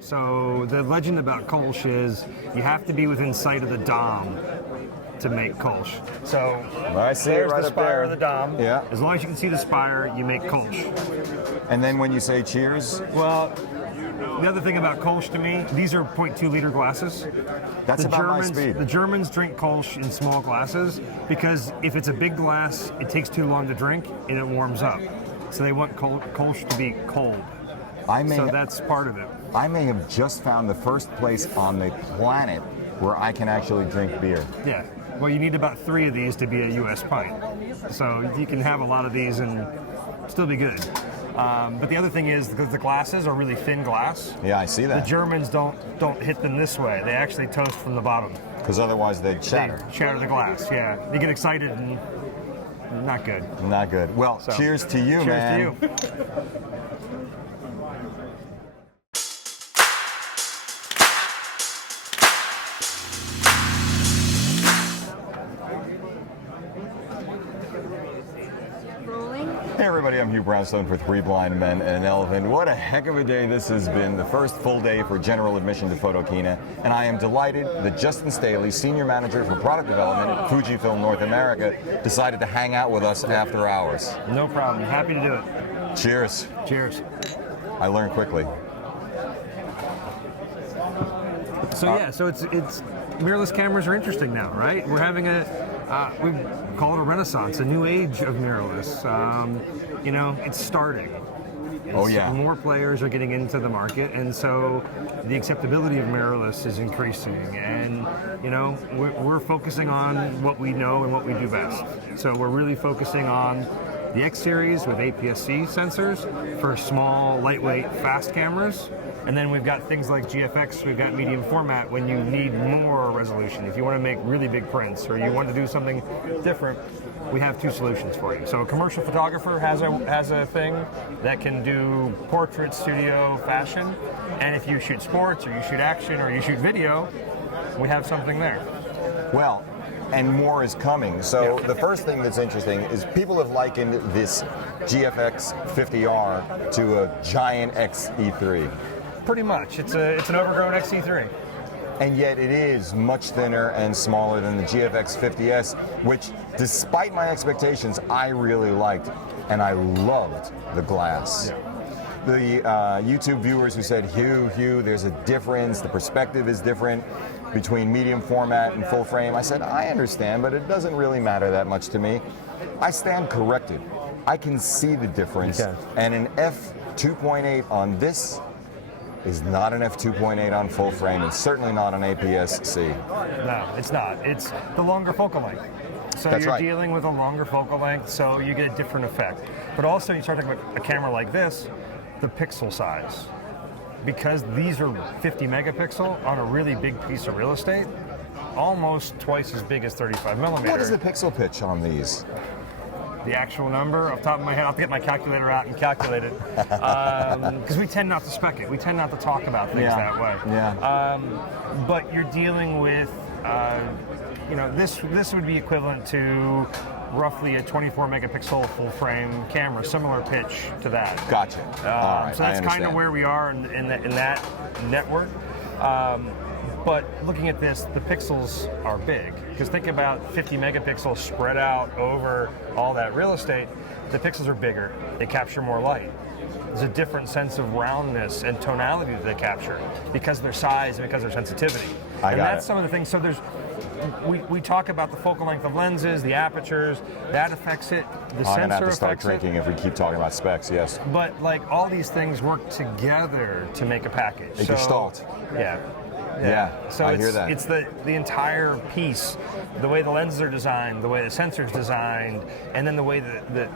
So the legend about Kölsch is you have to be within sight of the dom to make Kölsch. So I see there's it right the up spire there. of the dom. Yeah. As long as you can see the spire, you make Kölsch. And then when you say cheers, Well, the other thing about Kölsch to me, these are 0.2 liter glasses. that's about my speed. The Germans drink Kölsch in small glasses because if it's a big glass, it takes too long to drink and it warms up. So they want Kölsch to be cold. So that's part of it. I may have just found the first place on the planet where I can actually drink beer. Yeah. Well, you need about 3 of these to be a U.S. pint. So you can have a lot of these and still be good. But the other thing is, because the glasses are really thin glass. Yeah, I see that. The Germans don't hit them this way. They actually toast from the bottom. Because otherwise they'd shatter. They shatter the glass, yeah. They get excited and not good. Not good. Well, So, cheers to you, cheers man. to you. Hey everybody, I'm Hugh Brownstone for Three Blind Men and an Elephant. What a heck of a day this has been. The first full day for general admission to Photokina. And I am delighted that Justin Stailey, Senior Manager for Product Development at FujiFilm North America, decided to hang out with us after hours. No problem. Happy to do it. Cheers. Cheers. I learned quickly. So yeah, so it's mirrorless cameras are interesting now, right? We're having we call it a renaissance, a new age of mirrorless. You know, it's starting. Oh yeah. More players are getting into the market, and so the acceptability of mirrorless is increasing. And you know, we're focusing on what we know and what we do best. So we're really focusing on the X series with APS-C sensors for small, lightweight, fast cameras. And then we've got things like GFX, we've got medium format when you need more resolution. If you want to make really big prints or you want to do something different, we have 2 solutions for you. So a commercial photographer has a thing that can do portrait, studio, fashion. And if you shoot sports or you shoot action or you shoot video, we have something there. Well, and more is coming. So the first thing that's interesting is people have likened this GFX 50R to a giant XE3. Pretty much. It's an overgrown XE3. And yet it is much thinner and smaller than the GFX 50S, which, despite my expectations, I really liked, and I loved the glass. Yeah. The YouTube viewers who said, Hugh, there's a difference, the perspective is different between medium format and full frame. I said, I understand, but it doesn't really matter that much to me. I stand corrected. I can see the difference, and an f2.8 on this is not an f2.8 on full frame, and certainly not on APS-C. No, it's not. It's the longer focal length. So That's you're right. dealing with a longer focal length, so you get a different effect. But also, you start talking about a camera like this, the pixel size. Because these are 50 megapixel on a really big piece of real estate, almost twice as big as 35 millimeter. What is the pixel pitch on these? The actual number, off the top of my head, I'll have to get my calculator out and calculate it. Because we tend not to spec it. We tend not to talk about things that way. Yeah. But you're dealing with, you know, this would be equivalent to roughly a 24 megapixel full frame camera, similar pitch to that. Gotcha. All right, so that's kind of where we are in that network. But looking at this, the pixels are big. Because think about 50 megapixels spread out over all that real estate. The pixels are bigger. They capture more light. There's a different sense of roundness and tonality that they capture because of their size and because of their sensitivity. And that's some of the things. So there's, we talk about the focal length of lenses, the apertures, that affects it. The sensor I'm gonna have to start affects drinking if we keep talking about specs, yes. But like all these things work together to make a package. A gestalt. Yeah, so I hear that. It's the entire piece, the way the lenses are designed, the way the sensor's designed, and then the way the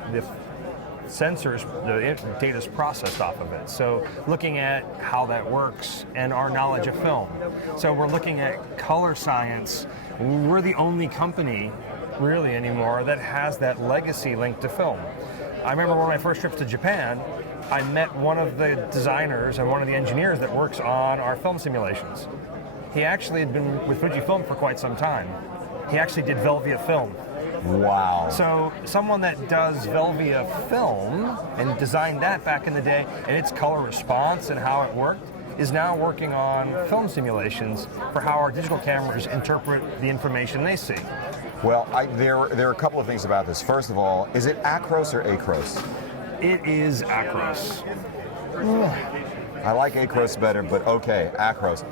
sensors, the data's processed off of it. So looking at how that works and our knowledge of film. So we're looking at color science. We're the only company really anymore that has that legacy linked to film. I remember one of my first trips to Japan, I met one of the designers and one of the engineers that works on our film simulations. He actually had been with Fujifilm for quite some time. He actually did Velvia film. Wow. So someone that does Velvia film and designed that back in the day and its color response and how it worked, is now working on film simulations for how our digital cameras interpret the information they see. Well, there are a couple of things about this. First of all, is it acros or acros? It is acros. I like acros better, but okay, acros.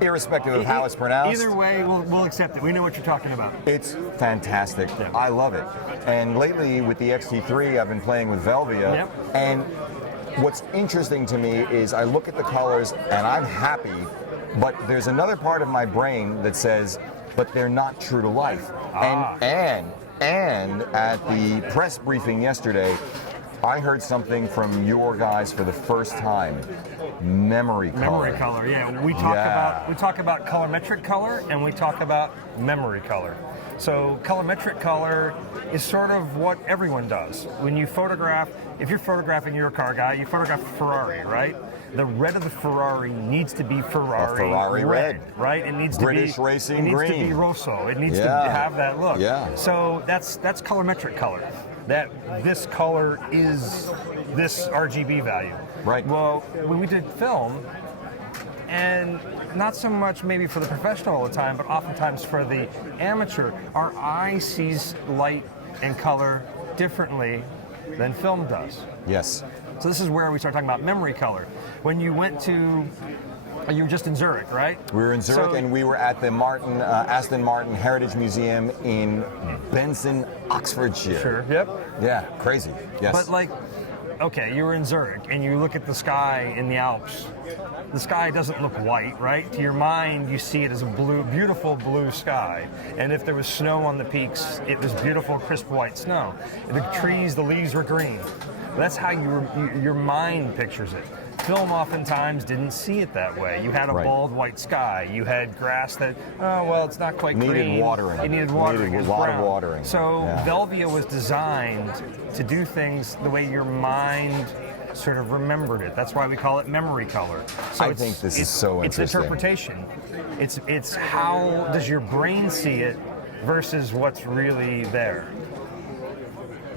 Irrespective of how it's pronounced. Either way, we'll accept it. We know what you're talking about. It's fantastic. Yeah. I love it. And lately with the X-T3, I've been playing with Velvia. Yep. And what's interesting to me is I look at the colors and I'm happy, but there's another part of my brain that says, but they're not true to life. And at the press briefing yesterday, I heard something from your guys for the first time. Memory color. Memory color, yeah. We talk about colorimetric color and we talk about memory color. So colorimetric color is sort of what everyone does. When you photograph, if you're photographing, you're a car guy, you photograph a Ferrari, right? The red of the Ferrari needs to be Ferrari red, right? It needs British to be racing it needs green. to be Rosso. It needs to have that look. Yeah. So that's colorimetric color. That this color is this RGB value. Right. Well, when we did film, and not so much maybe for the professional all the time, but oftentimes for the amateur, our eye sees light and color differently than film does. Yes. So this is where we start talking about memory color. When you went to, you were just in Zurich, right? We were in Zurich and we were at the Aston Martin Heritage Museum in Benson, Oxfordshire. Sure, yep. Yeah, crazy, yes. But like, okay, you were in Zurich and you look at the sky in the Alps. The sky doesn't look white, right? To your mind, you see it as a blue, beautiful blue sky. And if there was snow on the peaks, it was beautiful, crisp white snow. The trees, the leaves were green. That's how your mind pictures it. Film oftentimes didn't see it that way. You had a bald white sky. You had grass that, oh, well, it's not quite green. Needed watering. It needed watering. Needed a lot of watering. So Velvia was designed to do things the way your mind sort of remembered it. That's why we call it memory color. So I think this is so interesting. It's interpretation. It's how does your brain see it versus what's really there.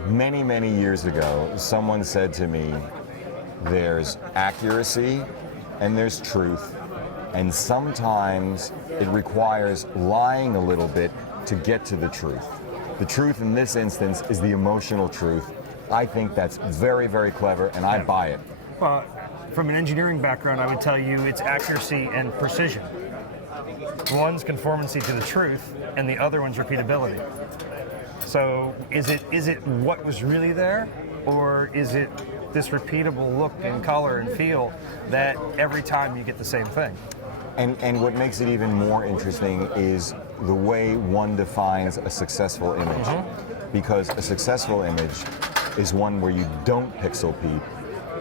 Many, many years ago, someone said to me, there's accuracy and there's truth, and sometimes it requires lying a little bit to get to the truth. The truth in this instance is the emotional truth. I think that's very, very clever, and I buy it. Well, from an engineering background, I would tell you it's accuracy and precision. One's conformancy to the truth, and the other one's repeatability. So is it what was really there, or is it this repeatable look and color and feel that every time you get the same thing? And what makes it even more interesting is the way one defines a successful image. Because a successful image is one where you don't pixel peep.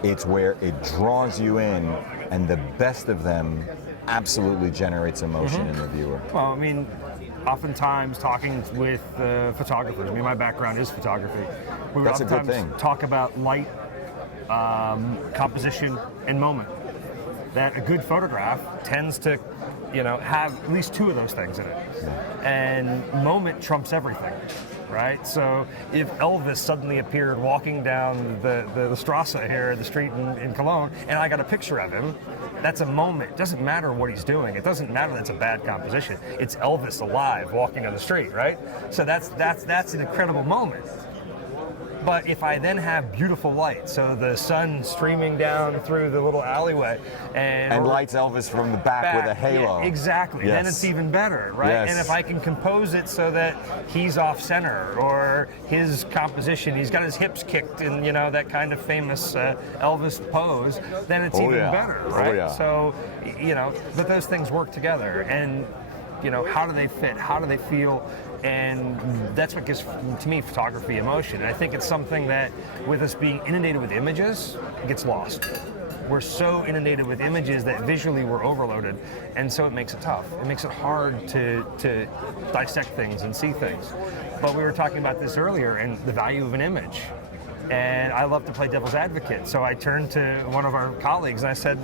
It's where it draws you in, and the best of them absolutely generates emotion in the viewer. Well, I mean, oftentimes talking with photographers, I mean, my background is photography. We would That's a good thing. oftentimes talk about light, composition, and moment. That a good photograph tends to, have at least two of those things in it. And moment trumps everything, right? So if Elvis suddenly appeared walking down the Strasse here, the street in Cologne, and I got a picture of him, that's a moment. It doesn't matter what he's doing. It doesn't matter that it's a bad composition. It's Elvis alive walking on the street, right? So that's an incredible moment. But if I then have beautiful light, so the sun streaming down through the little alleyway, and lights Elvis from the back with a halo. Yeah, exactly. Yes. Then it's even better, right? Yes. And if I can compose it so that he's off center, or his composition, he's got his hips kicked in, that kind of famous Elvis pose, then it's even better, right? Oh, yeah. So, but those things work together, and how do they fit? How do they feel? And that's what gives, to me, photography emotion. And I think it's something that, with us being inundated with images, gets lost. We're so inundated with images that visually we're overloaded, and so it makes it tough. It makes it hard to dissect things and see things. But we were talking about this earlier, and the value of an image. And I love to play devil's advocate. So I turned to one of our colleagues and I said,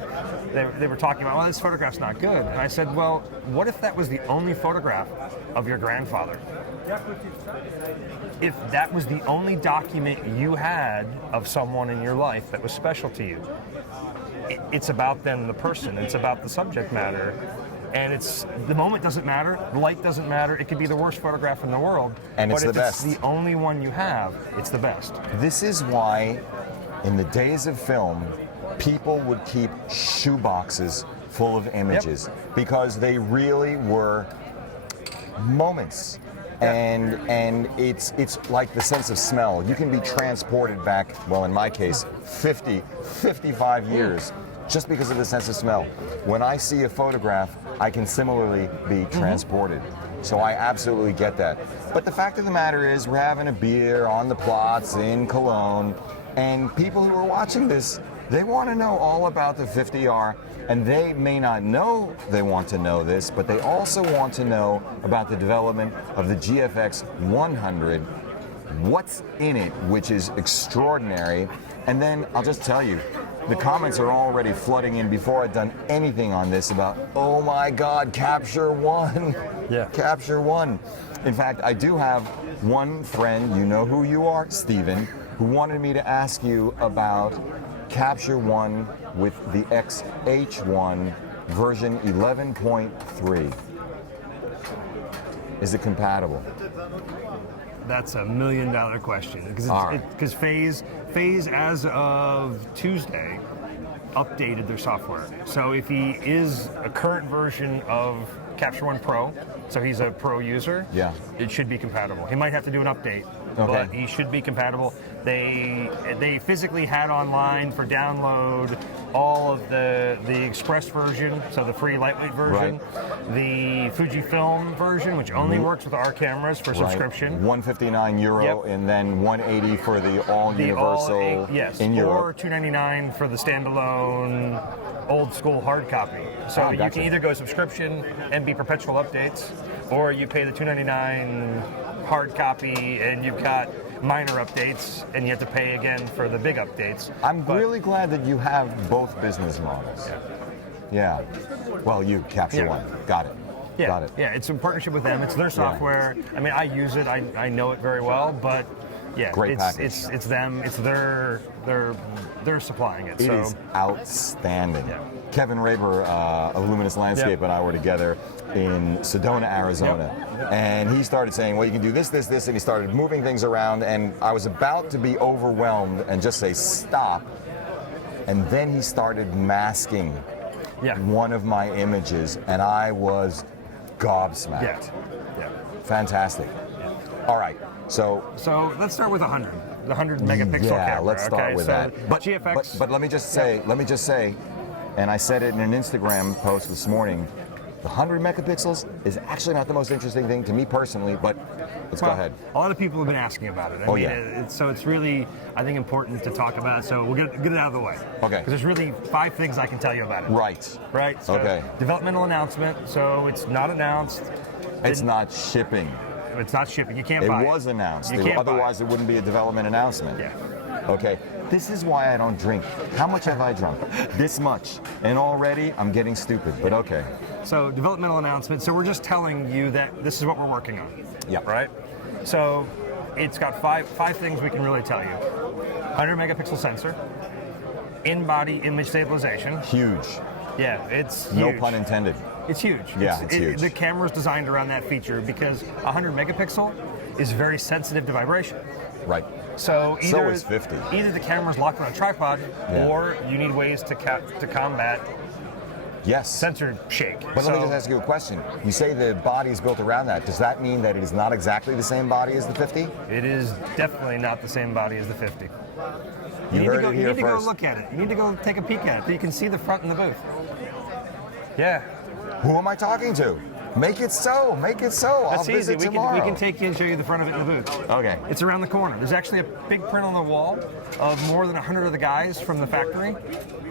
they were talking about, well, this photograph's not good. And I said, well, what if that was the only photograph of your grandfather? If that was the only document you had of someone in your life that was special to you, it's about then the person. It's about the subject matter. And the moment doesn't matter, the light doesn't matter. It could be the worst photograph in the world, and it's but the best. If it's the only one you have, it's the best. This is why, in the days of film, people would keep shoeboxes full of images, because they really were moments. And it's like the sense of smell. You can be transported back, well, in my case, 50, 55 years, just because of the sense of smell. When I see a photograph, I can similarly be transported. So I absolutely get that. But the fact of the matter is, we're having a beer on the Platz in Cologne, and people who are watching this, they want to know all about the 50R, and they may not know they want to know this, but they also want to know about the development of the GFX 100, what's in it, which is extraordinary. And then I'll just tell you, the comments are already flooding in before I've done anything on this about, oh my God, Capture One. Yeah. Capture One. In fact, I do have one friend, you know who you are, Steven, who wanted me to ask you about Capture One with the XH1 version 11.3. Is it compatible? That's $1 million question, because Phase as of Tuesday updated their software. So if he is a current version of Capture One Pro, so he's a pro user, it should be compatible. He might have to do an update, but he should be compatible. They physically had online for download all of the Express version, so the free lightweight version, the Fujifilm version, which only works with our cameras for subscription. €159, and then $180 for the all-universal in Europe. Or $299 for the standalone old-school hard copy. So you can either go subscription and be perpetual updates, or you pay the $299 hard copy and you've got minor updates, and you have to pay again for the big updates. I'm really glad that you have both business models. Yeah. Well, you Capture One. Got it. Yeah. Got it. Yeah, it's in partnership with them. It's their software. I mean, I use it. I know it very well, but great package. It's them. It's they're supplying it. It is outstanding. Yeah. Kevin Raber of Luminous Landscape and I were together in Sedona, Arizona. And he started saying, well, you can do this, this, this, and he started moving things around, and I was about to be overwhelmed and just say, stop. And then he started masking one of my images, and I was gobsmacked. Yeah. Fantastic. All right, so let's start with 100. The 100 megapixel camera. Yeah, let's start with that. But GFX. But let me just say, and I said it in an Instagram post this morning, the 100 megapixels is actually not the most interesting thing to me personally, but let's go ahead. A lot of people have been asking about it. So it's really, I think, important to talk about it. So we'll get it out of the way. Okay. Because there's really 5 things I can tell you about it. Right. So developmental announcement. So it's not announced. It's not shipping. It's not shipping. You can't buy it. It was announced. You can't Otherwise, it wouldn't be a development announcement. Yeah. Okay. This is why I don't drink. How much have I drunk? This much. And already I'm getting stupid, but okay. So developmental announcement. So we're just telling you that this is what we're working on. Yep. Right? So it's got five things we can really tell you. 100 megapixel sensor. In-body image stabilization. Huge. Yeah, it's huge. No pun intended. It's huge. Yeah, it's huge. The camera's designed around that feature because 100 megapixel is very sensitive to vibration. Right. So is 50. Either the camera's locked on a tripod, or you need ways to combat sensor shake. But let me just ask you a question. You say the body is built around that. Does that mean that it is not exactly the same body as the 50? It is definitely not the same body as the 50. You need to go look at it. You need to go take a peek at it. So you can see the front in the booth. Yeah. Who am I talking to? Make it so. Make it so. That's I'll visit easy. tomorrow. We can take you and show you the front of it in the booth. Okay. It's around the corner. There's actually a big print on the wall of more than 100 of the guys from the factory.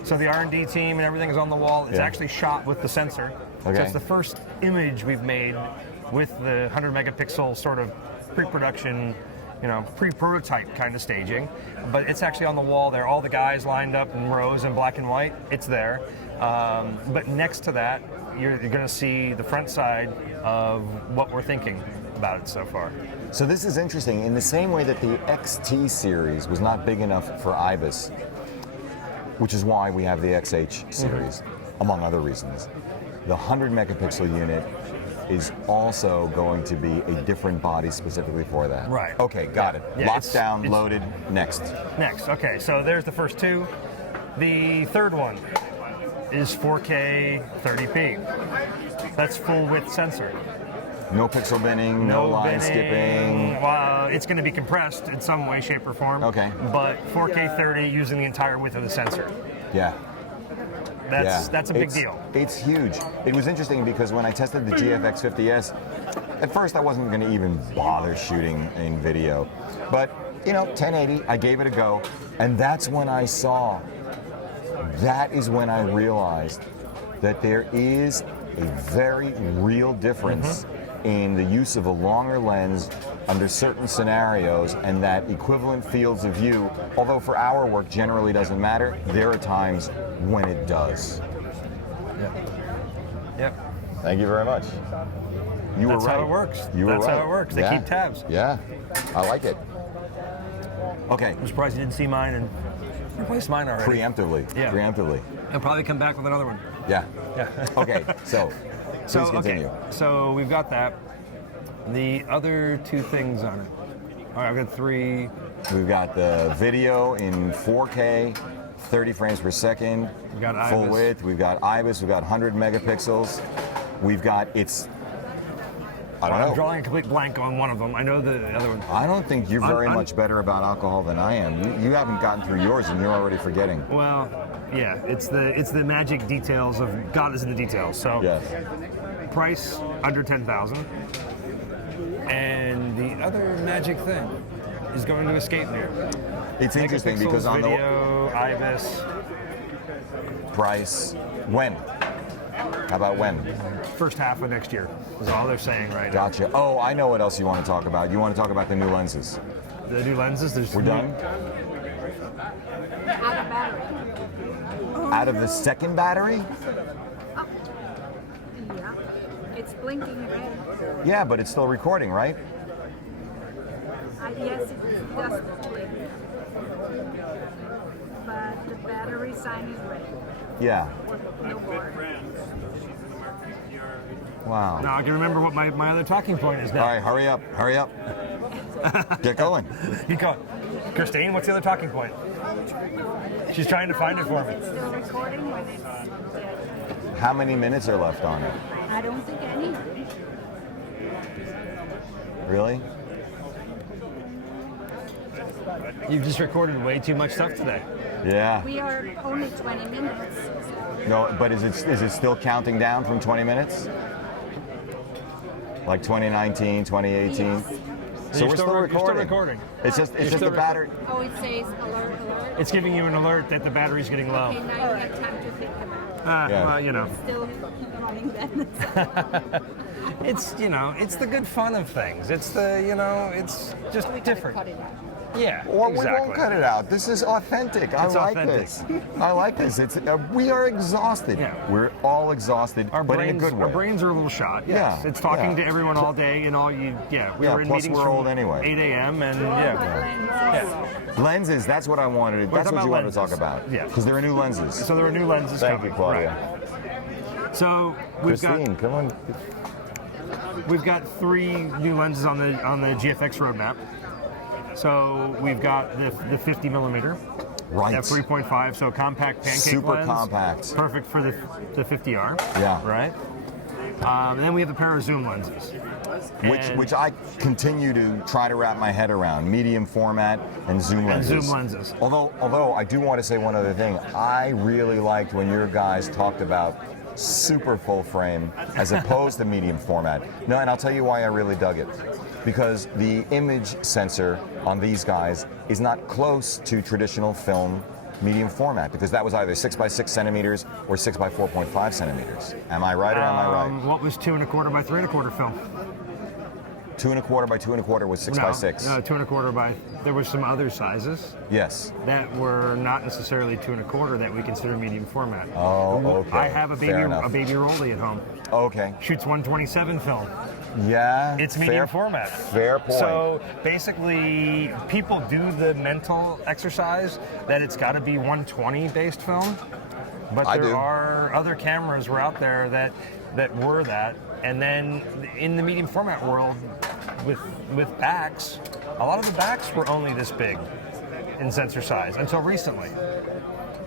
So the R&D team and everything is on the wall. It's actually shot with the sensor. Okay. So it's the first image we've made with the 100 megapixel sort of pre-production, pre-prototype kind of staging. But it's actually on the wall there. All the guys lined up in rows in black and white. It's there. But next to that, you're going to see the front side of what we're thinking about it so far. So this is interesting. In the same way that the XT series was not big enough for IBIS, which is why we have the XH series, among other reasons. The 100 megapixel unit is also going to be a different body specifically for that. Right. Okay, got it. Yeah, Locked down, loaded, next. Next, okay, so there's the first two. The third one is 4K 30p. That's full width sensor. No pixel binning, no line skipping. Well, it's going to be compressed in some way, shape, or form. Okay. But 4K 30 using the entire width of the sensor. Yeah. That's a big deal. It's huge. It was interesting because when I tested the GFX 50S, at first I wasn't going to even bother shooting in video. But, you know, 1080, I gave it a go. And that's when I saw, that is when I realized that there is a very real difference in the use of a longer lens under certain scenarios, and that equivalent fields of view, although for our work generally doesn't matter, there are times when it does. Yep. Thank you very much. You were right. That's how it works. You were That's right. how it works. They Yeah. keep tabs. Yeah, I like it. Okay, I'm surprised you didn't see mine and replace mine already. preemptively. Yeah. Preemptively. I'll probably come back with another one. Yeah. Yeah. Okay, so please continue. Okay, so we've got that. The other two things on it. All right, I've got three. We've got the video in 4K, 30 frames per second, We've got full IBIS. width. We've got IBIS. We've got 100 megapixels. We've got I don't I'm know. drawing a complete blank on one of them. I know the other one. I don't think you're very I'm- much better about alcohol than I am. You haven't gotten through yours and you're already forgetting. Well, yeah, it's the magic details of God is in the details. So Yes. price under 10,000, and the other magic thing is going to escape me. It's interesting because on video, IBIS, the price, when? How about when? first half of next year is all they're saying right Gotcha. Oh, I know what else you want to talk about. You want to talk about the new lenses. now. The new lenses. There's We're done? Out of battery. Out of the second battery? Yeah. It's blinking red. Yeah, but it's still recording, right? Yes, it does blink. But the battery sign is red. Yeah. No more. Wow. Now I can remember what my other talking point is All now. right, hurry up, hurry up. Get going. You go. Christine, what's the other talking point? She's trying to find it for me. It's still recording when it's dead. How many minutes are left on it? I don't think any. Really? You've just recorded way too much stuff today. Yeah. We are only 20 minutes. No, but is it still counting down from 20 minutes? Like 2019, 2018? Yes. So You're we're still still you're still recording. recording. It's just You're still the battery. Oh, it says alert, alert. It's giving you an alert that the battery's getting low. Okay, now you have time to think about Yeah. Well, you know, it. Still running then. it's the good fun of things. It's it's just different. Cut it out. Yeah, Or exactly. we won't cut it out. This is authentic. I It's like authentic. this. I like this. It's we are exhausted. Yeah. We're all exhausted, Our but brains, in a good way. our brains are a little shot. Yes. Yeah, it's talking yeah. to everyone all day and all you. Yeah, we Yeah, were in plus meetings we're from old anyway. 8 a.m. and yeah. Lenses. That's what I wanted. We're That's talking what you wanted about to talk lenses. about. Yeah. Because there are new lenses. So there are new lenses Thank coming. you, Claudia. Right. So we've Christine, come on. got 3 new lenses on the GFX roadmap. So we've got the 50 millimeter. Right. At 3.5, so compact pancake Super lens. compact. Perfect for the 50R. Yeah. Right. And then we have a pair of zoom lenses. And- Which I continue to try to wrap my head around. Medium format and zoom lenses. zoom lenses. Although I do want to say one other thing. I really liked when your guys talked about super full frame as opposed to medium format. No, and I'll tell you why I really dug it. Because the image sensor on these guys is not close to traditional film medium format, because that was either 6 by 6 centimeters or 6 by 4.5 centimeters. Am I right or am I right? What was 2 1/4 by 3 1/4 film? 2.25 by 2.25 was 6 by 6. No, 2.25 by. There were some other sizes Yes. that were not necessarily 2.25 that we consider medium format. Oh, okay. I have a baby Rolly at home. Okay. Shoots 127 film. Yeah. It's medium format. Fair point. So basically, people do the mental exercise that it's got to be 120 based film, but there are other cameras were out there that were that. And then in the medium format world, with backs, a lot of the backs were only this big in sensor size until recently.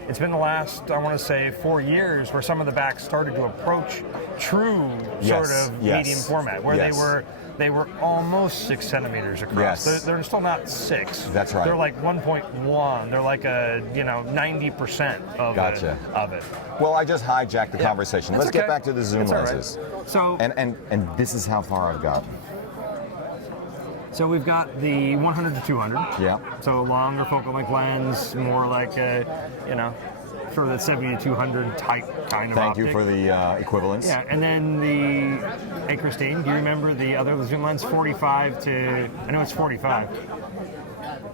It's been the last, I want to say, 4 years where some of the backs started to approach true sort of medium format, where they were almost 6 centimeters across. Yes. They're still not 6. That's right. They're like 1.1. They're like a 90% of it. Well, I just hijacked the conversation. That's Let's get back to the zoom lenses. Right. So and this is how far I've gotten. So we've got the 100 to 200. Yeah. So longer focal length lens, more like a, sort of that 70 to 200 type kind of Thank optic. you for the equivalence. Yeah, and then the, hey Christine, do you remember the other zoom lens, 45 to, I know it's 45.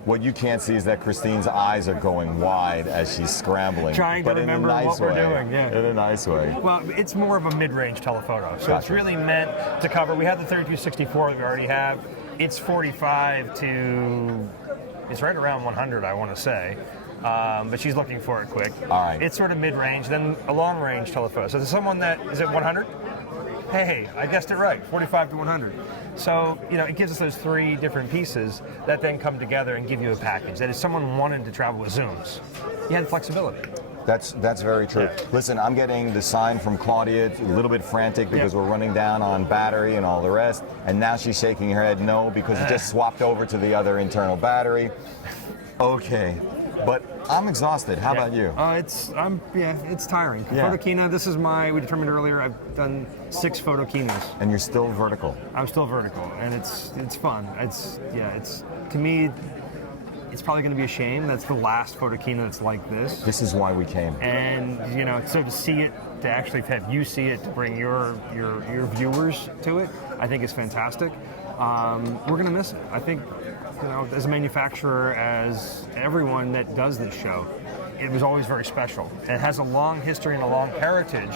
What you can't see is that Christine's eyes are going wide as she's scrambling. Trying to remember what we're doing, yeah. In a nice way. Well, it's more of a mid-range telephoto. So It's really meant to cover, we have the 3264 that we already have. It's 45 to, it's right around 100, I want to say. But she's looking for it quick. All right. It's sort of mid-range, then a long-range telephoto. So there's someone that, is it 100? Hey, I guessed it right, 45 to 100. So, it gives us those 3 different pieces that then come together and give you a package. That if someone wanted to travel with zooms, you had flexibility. That's very true. Yeah. Listen, I'm getting the sign from Claudia, a little bit frantic because we're running down on battery and all the rest, and now she's shaking her head no because it just swapped over to the other internal battery. Okay, but I'm exhausted. How about you? It's tiring. Yeah. Photokina, we determined earlier, I've done 6 Photokinas. And you're still vertical. I'm still vertical, and it's fun. To me, it's probably going to be a shame. That's the last Photokina that's like this. This is why we came. And so to see it, to actually have you see it, to bring your viewers to it, I think is fantastic. We're going to miss it. I think, as a manufacturer, as everyone that does this show, it was always very special. It has a long history and a long heritage,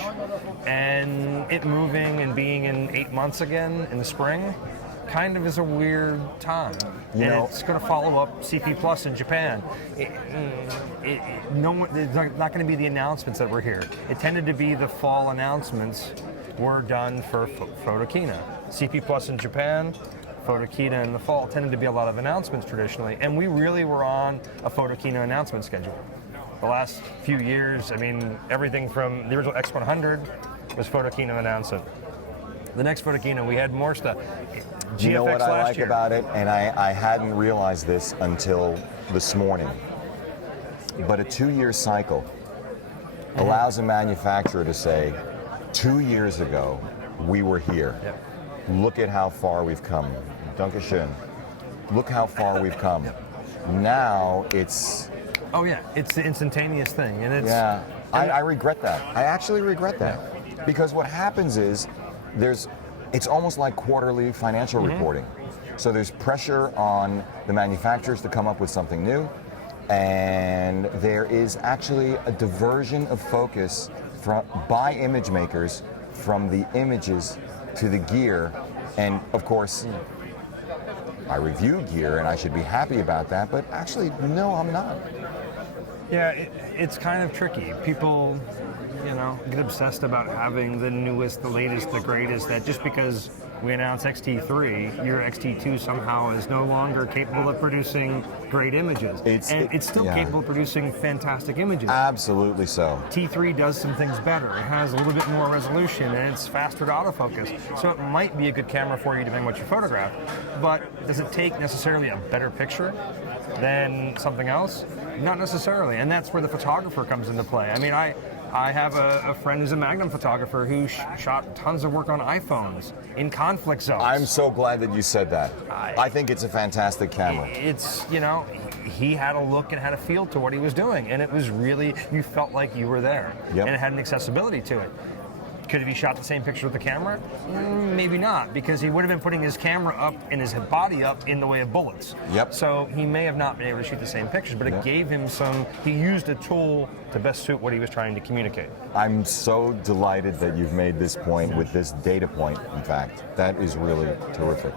and it moving and being in 8 months again in the spring kind of is a weird time. It's going to follow up CP Plus in Japan. There's not going to be the announcements that were here. It tended to be the fall announcements were done for Photokina. CP Plus in Japan, Photokina in the fall tended to be a lot of announcements traditionally, and we really were on a Photokina announcement schedule. The last few years, everything from the original X100 was Photokina announcement. The next Photokina, we had more stuff. GFX You know what I like year. about it, and I hadn't realized this until this morning, but a 2-year cycle allows a manufacturer to say, 2 years ago, we were here. Yep. Look at how far we've come. Dankeschön. Look how far we've come. Now it's... Oh yeah, it's the instantaneous thing, and it's... Yeah, I regret that. I actually regret that. Because what happens is, it's almost like quarterly financial reporting. So there's pressure on the manufacturers to come up with something new, and there is actually a diversion of focus by image makers from the images to the gear. And of course, I review gear and I should be happy about that, but actually, no, I'm not. Yeah, it's kind of tricky. People, get obsessed about having the newest, the latest, the greatest, that just because we announce XT3, your XT2 somehow is no longer capable of producing great images. It's still capable of producing fantastic images. Absolutely so. T3 does some things better. It has a little bit more resolution, and it's faster to autofocus. So it might be a good camera for you depending on what you photograph. But does it take necessarily a better picture than something else? Not necessarily, and that's where the photographer comes into play. I have a friend who's a Magnum photographer who shot tons of work on iPhones in conflict zones. I'm so glad that you said that. I think it's a fantastic camera. It's, he had a look and had a feel to what he was doing, and it was really, you felt like you were there. Yep. And it had an accessibility to it. Could have he shot the same picture with the camera? Maybe not, because he would have been putting his camera up and his body up in the way of bullets. Yep. So he may have not been able to shoot the same pictures, but it gave him he used a tool to best suit what he was trying to communicate. I'm so delighted that you've made this point with this data point, in fact. That is really terrific.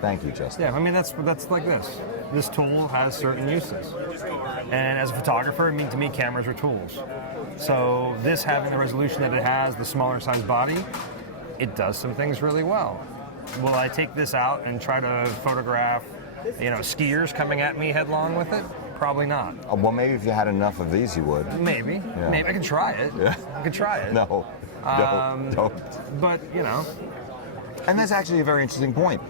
Thank you, Justin. Yeah, I mean, that's like this. This tool has certain uses. And as a photographer, to me, cameras are tools. So this having the resolution that it has, the smaller size body, it does some things really well. Will I take this out and try to photograph, skiers coming at me headlong with it? Probably not. Well, maybe if you had enough of these, you would. Maybe. Yeah. Maybe I can try it. Yeah. I could try it. No, don't. But, And that's actually a very interesting point.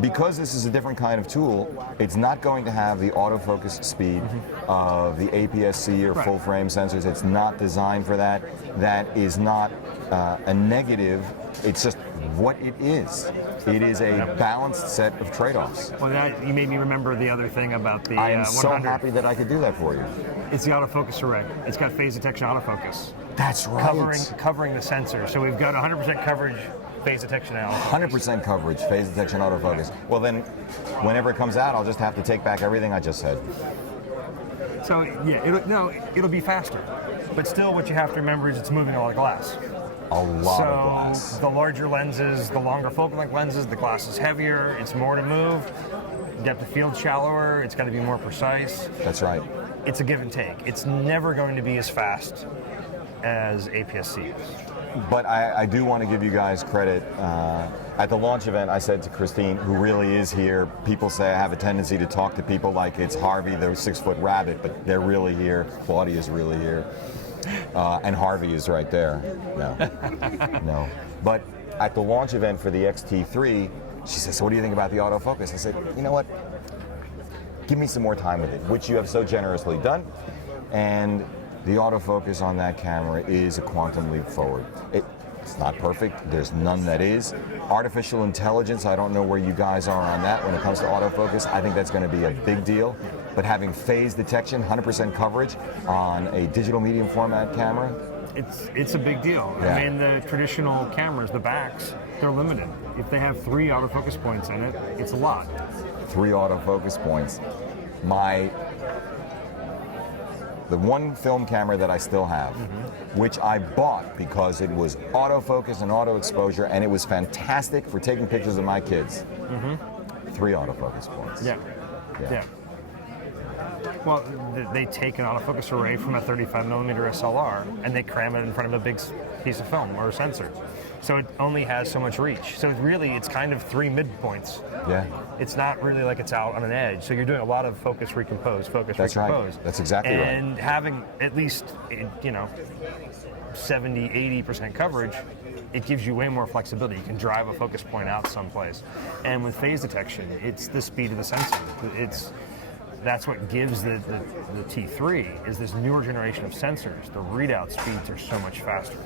Because this is a different kind of tool, it's not going to have the autofocus speed of the APS-C or full frame sensors. It's not designed for that. That is not a negative. It's just what it is. It is a balanced set of trade-offs. Well, you made me remember the other thing about the I am 100. so happy that I could do that for you. It's the autofocus array. It's got phase detection autofocus. That's right. Covering the sensor. So we've got 100% coverage, phase detection now. 100% coverage, phase detection, autofocus. Well then, whenever it comes out, I'll just have to take back everything I just said. So yeah, it'll be faster. But still, what you have to remember is it's moving a lot of glass. A lot of glass. The larger lenses, the longer focal length lenses, the glass is heavier, it's more to move. Depth of field shallower, it's got to be more precise. That's right. It's a give and take. It's never going to be as fast as APS-C is. But I do want to give you guys credit. At the launch event, I said to Christine, who really is here, people say I have a tendency to talk to people like it's Harvey, the 6-foot rabbit, but they're really here. Claudia's really here. And Harvey is right there. No. No. But at the launch event for the XT3, she said, so what do you think about the autofocus? I said, you know what? Give me some more time with it, which you have so generously done. And the autofocus on that camera is a quantum leap forward. It's not perfect. There's none that is. Artificial intelligence, I don't know where you guys are on that when it comes to autofocus. I think that's going to be a big deal. But having phase detection, 100% coverage on a digital medium format camera, it's a big deal. Yeah. I mean, the traditional cameras, the backs, they're limited. If they have 3 autofocus points in it, it's a lot. 3 autofocus points. The one film camera that I still have, which I bought because it was autofocus and auto exposure, and it was fantastic for taking pictures of my kids. 3 autofocus points. Yeah. Well, they take an autofocus array from a 35mm SLR and they cram it in front of a big piece of film or a sensor. So it only has so much reach. So it's kind of 3 midpoints. Yeah. It's not really like it's out on an edge. So you're doing a lot of focus, recompose, focus, That's recompose. Right. That's exactly right. And having at least, 70, 80% coverage, it gives you way more flexibility. You can drive a focus point out someplace. And with phase detection, it's the speed of the sensor. That's what gives the T3 is this newer generation of sensors. The readout speeds are so much faster.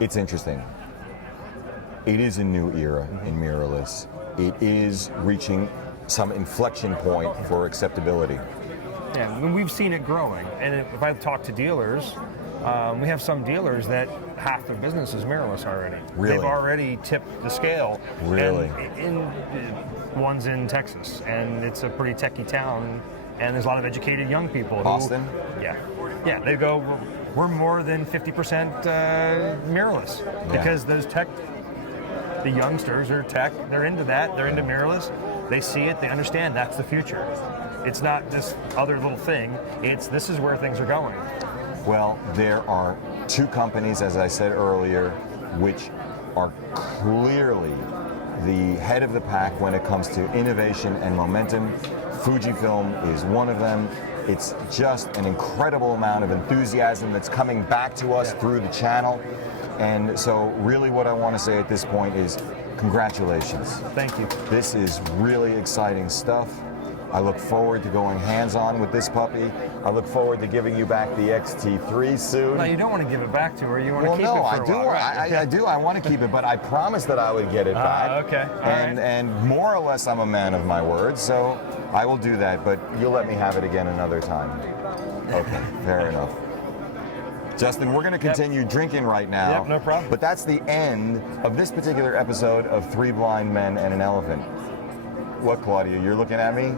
It's interesting. It is a new era in mirrorless. It is reaching some inflection point for acceptability. Yeah, and we've seen it growing. And if I talk to dealers, we have some dealers that half their business is mirrorless already. Really? They've already tipped the scale. Really? One's in Texas, and it's a pretty techie town, and there's a lot of educated young people. Boston? Yeah, they go, we're more than 50% mirrorless. Because those the youngsters are tech, they're into that, they're into mirrorless. They see it, they understand that's the future. It's not this other little thing, this is where things are going. Well, there are 2 companies, as I said earlier, which are clearly the head of the pack when it comes to innovation and momentum. Fujifilm is one of them. It's just an incredible amount of enthusiasm that's coming back to us through the channel. And so really what I want to say at this point is congratulations. Thank you. This is really exciting stuff. I look forward to going hands-on with this puppy. I look forward to giving you back the XT3 soon. No, you don't want to give it back to her. You want to keep it for a while. I do. I want to keep it, but I promised that I would get it back. Okay. All right. And more or less, I'm a man of my word, so I will do that. But you'll let me have it again another time. Okay. Fair enough. Justin, we're going to continue drinking right now. Yep, no problem. But that's the end of this particular episode of Three Blind Men and an Elephant. What, Claudia? You're looking at me?